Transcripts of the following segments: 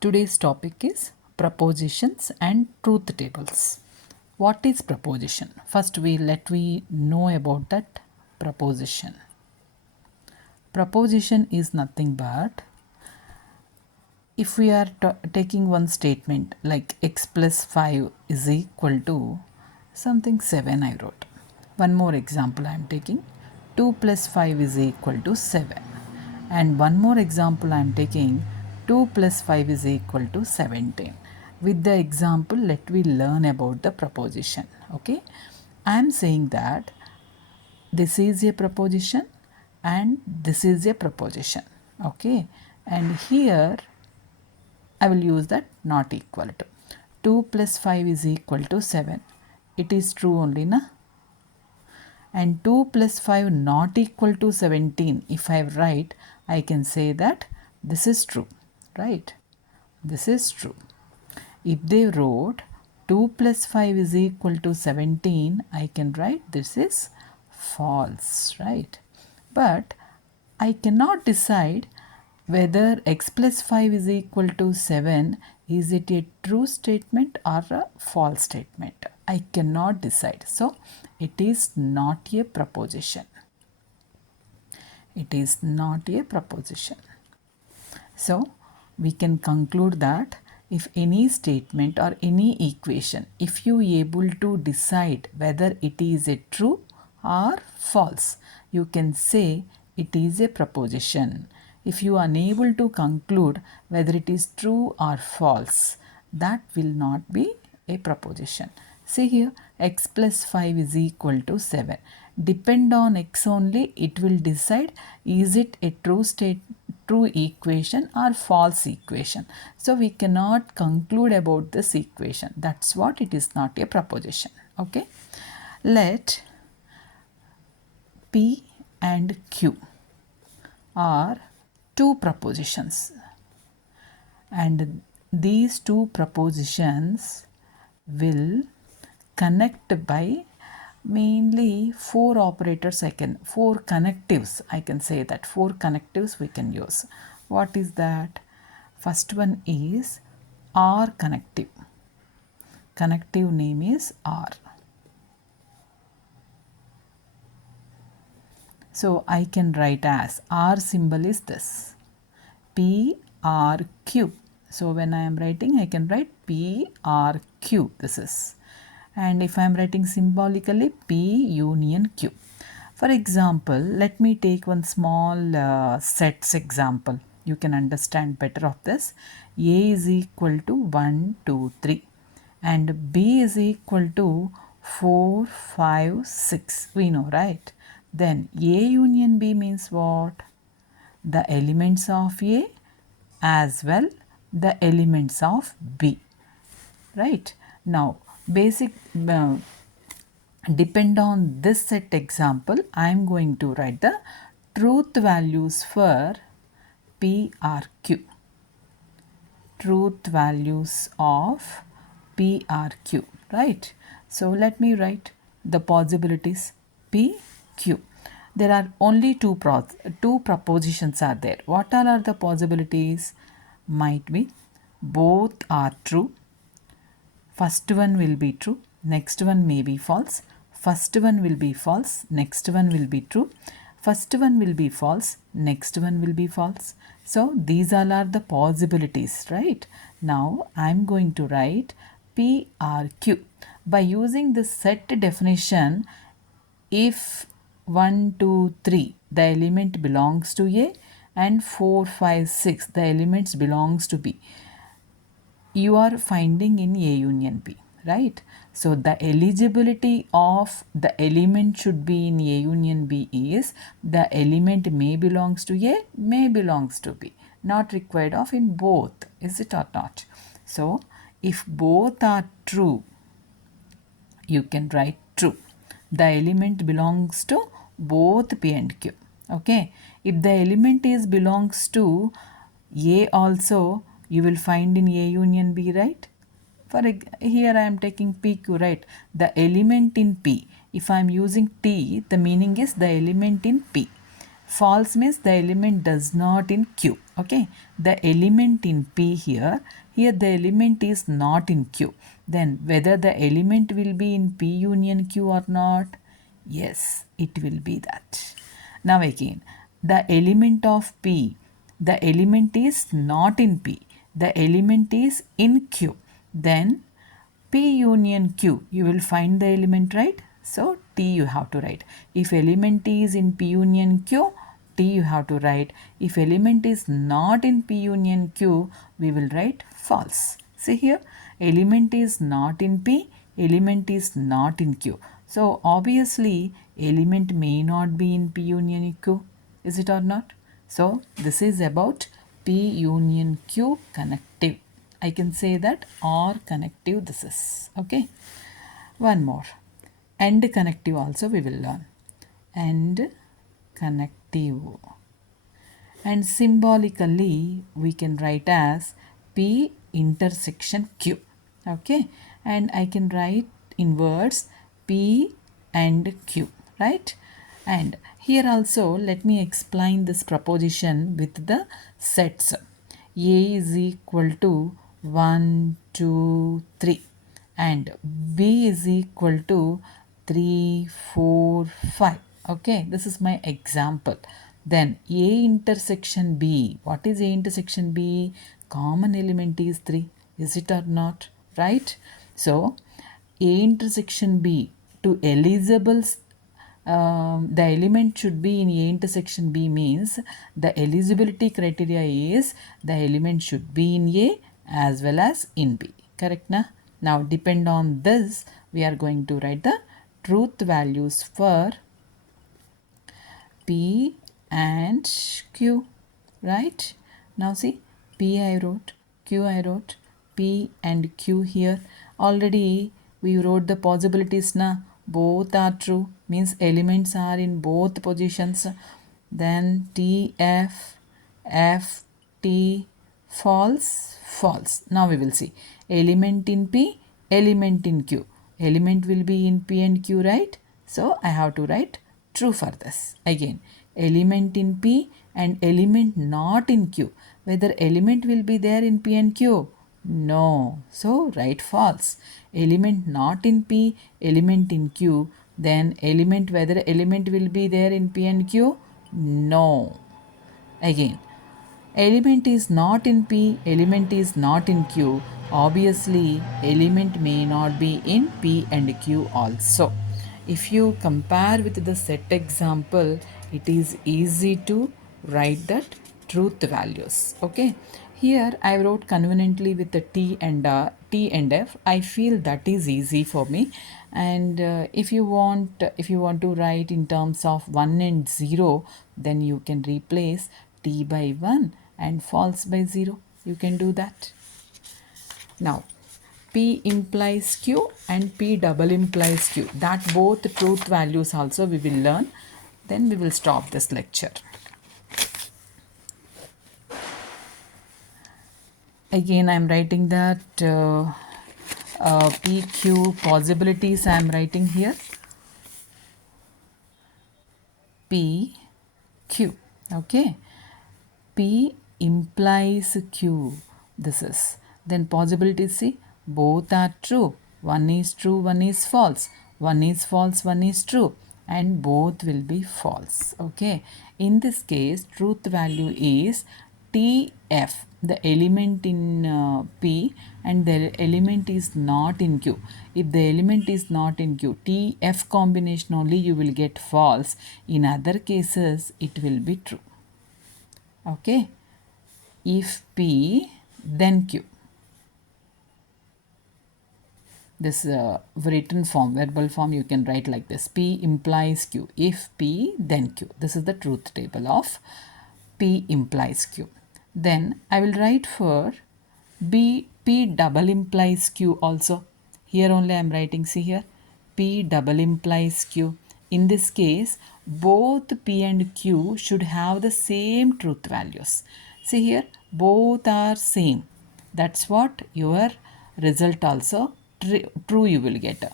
Today's topic is propositions and truth tables. What is proposition? First, we know about that proposition. Proposition is nothing but if we are taking one statement like x plus 5 is equal to something 7 I wrote. One more example I am taking 2 plus 5 is equal to 7. And one more example I am taking 2 plus 5 is equal to 17. With the example, let we learn about the proposition. Okay, I am saying that this is a proposition and this is a proposition. Okay, and here I will use that not equal to. 2 plus 5 is equal to 7. It is true only, na? And 2 plus 5 not equal to 17. If I write, I can say that this is true, right? This is true. If they wrote 2 plus 5 is equal to 17, I can write this is false, right? But I cannot decide whether x plus 5 is equal to 7, is it a true statement or a false statement? I cannot decide. So, it is not a proposition. It is not a proposition. So, we can conclude that if any statement or any equation, if you able to decide whether it is a true or false, you can say it is a proposition. If you are unable to conclude whether it is true or false, that will not be a proposition. See here, x plus 5 is equal to 7. Depend on x only, it will decide is it a true equation or false equation. So we cannot conclude about this equation. That's what it is not a proposition. Okay. Let P and Q are two propositions, and these two propositions will connect by mainly four operators. Four connectives, I can say that four connectives we can use. What is that? First one is R connective. Connective name is R. So I can write as R symbol is this, PRQ. So when I am writing, I can write PRQ, this is. And if I am writing symbolically, P union Q. For example, let me take one small sets example. You can understand better of this. A is equal to 1, 2, 3 and B is equal to 4, 5, 6. We know, right? Then A union B means what? The elements of A as well the elements of B, right? Now depend on this set example, I am going to write the truth values for PRQ. Truth values of PRQ, right? So let me write the possibilities PQ. There are only two propositions are there. What all are the possibilities? Might be both are true. First one will be true, next one may be false. First one will be false, next one will be true. First one will be false, next one will be false. So these all are the possibilities, right? Now I am going to write PRQ. By using this set definition, if 1, 2, 3 the element belongs to A and 4, 5, 6 the elements belongs to B, you are finding in A union B, right? So the eligibility of the element should be in A union B is the element may belongs to A, may belongs to B, not required of in both, is it or not? So if both are true, you can write true. The element belongs to both P and Q. Okay. If the element is belongs to A also, you will find in A union B, right? Here I am taking PQ, right? The element in P. If I am using T, the meaning is the element in P. False means the element does not in Q. Okay, the element in P here, the element is not in Q. Then whether the element will be in P union Q or not? Yes, it will be that. Now again, the element of P, the element is not in P, the element is in Q. Then P union Q, you will find the element, right? So T you have to write. If element is in P union Q, T you have to write. If element is not in P union Q, we will write false. See here, element is not in P, element is not in Q. So obviously element may not be in P union Q, is it or not? So this is about P union Q connective. I can say that or connective this is. Okay. One more. And connective also we will learn. And connective. And symbolically we can write as P intersection Q. Okay. And I can write in words P and Q. Right. And here also let me explain this proposition with the sets. A is equal to 1, 2, 3 and B is equal to 3, 4, 5. Okay, this is my example. Then A intersection B. What is A intersection B? Common element is 3. Is it or not? Right? So, A intersection B to eligible the element should be in A intersection B means the eligibility criteria is the element should be in A as well as in B. Correct na? Now depend on this we are going to write the truth values for P and Q. Right? Now see P I wrote, Q I wrote, P and Q here. Already we wrote the possibilities na. Both are true means elements are in both positions. Then T F F T false false. Now we will see element in P, element in Q. Element will be in P and Q, right? So I have to write true for this. Again, element in P and element not in Q. Whether element will be there in P and Q? No. So write false. Element not in P, element in Q. Then element, whether element will be there in P and Q? No. Again, element is not in P, element is not in Q. Obviously, element may not be in P and Q also. If you compare with the set example, it is easy to write that truth values. Okay. Here I wrote conveniently with the T and F. I feel that is easy for me. And if you want to write in terms of 1 and 0, then you can replace T by 1 and false by 0. You can do that. Now P implies Q and P double implies Q. That both truth values also we will learn. Then we will stop this lecture. Again, I am writing that PQ possibilities I am writing here. PQ. Okay. P implies Q. This is. Then possibilities, see, both are true. One is true, one is false. One is false, one is true. And both will be false. Okay. In this case, truth value is TF, the element in P and the element is not in Q. If the element is not in Q, TF combination only you will get false. In other cases, it will be true. Okay. If P, then Q. This written form, verbal form, you can write like this. P implies Q. If P, then Q. This is the truth table of P implies Q. Then I will write for B, P double implies Q also. Here only I am writing, see here, P double implies Q. In this case, both P and Q should have the same truth values. See here, both are same. That's what your result also true you will get.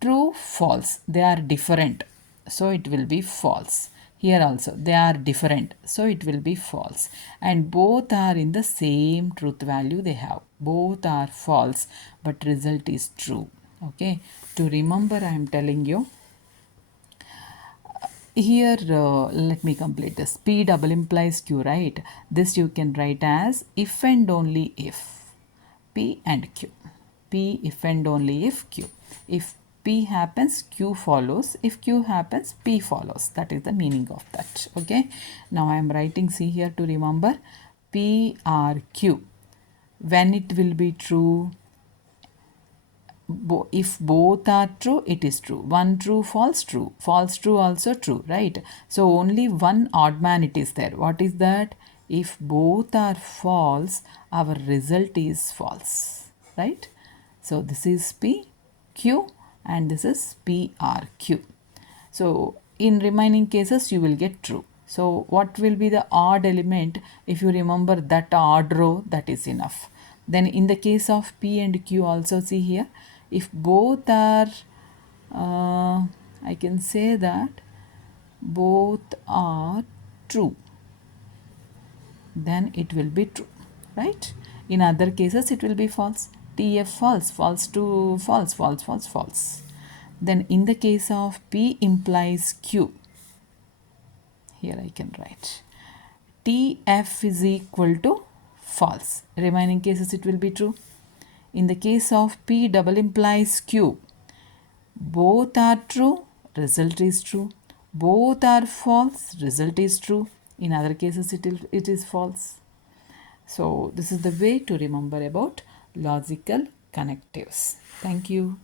True, false, they are different. So it will be false. Here also they are different, so it will be false. And both are in the same truth value they have. Both are false, but result is true. Okay, to remember I am telling you here. Let me complete this. P double implies Q, right? This you can write as if and only if P and Q. P if and only if Q. If P happens, Q follows. If Q happens, P follows. That is the meaning of that. Okay. Now I am writing C here to remember. P R Q. When it will be true? If both are true, it is true. One true, false, true. False, true, also true, right? So only one odd man it is there. What is that? If both are false, our result is false, right? So this is P, Q, and this is P, R, Q. So in remaining cases, you will get true. So what will be the odd element? If you remember that odd row, that is enough. Then in the case of P and Q also, see here, if both are, I can say that both are true, then it will be true, right? In other cases, it will be false. TF false, false to false, false, false, false. Then in the case of P implies Q, here I can write TF is equal to false. Remaining cases it will be true. In the case of P double implies Q, both are true, result is true. Both are false, result is true. In other cases it is false. So this is the way to remember about logical connectives. Thank you.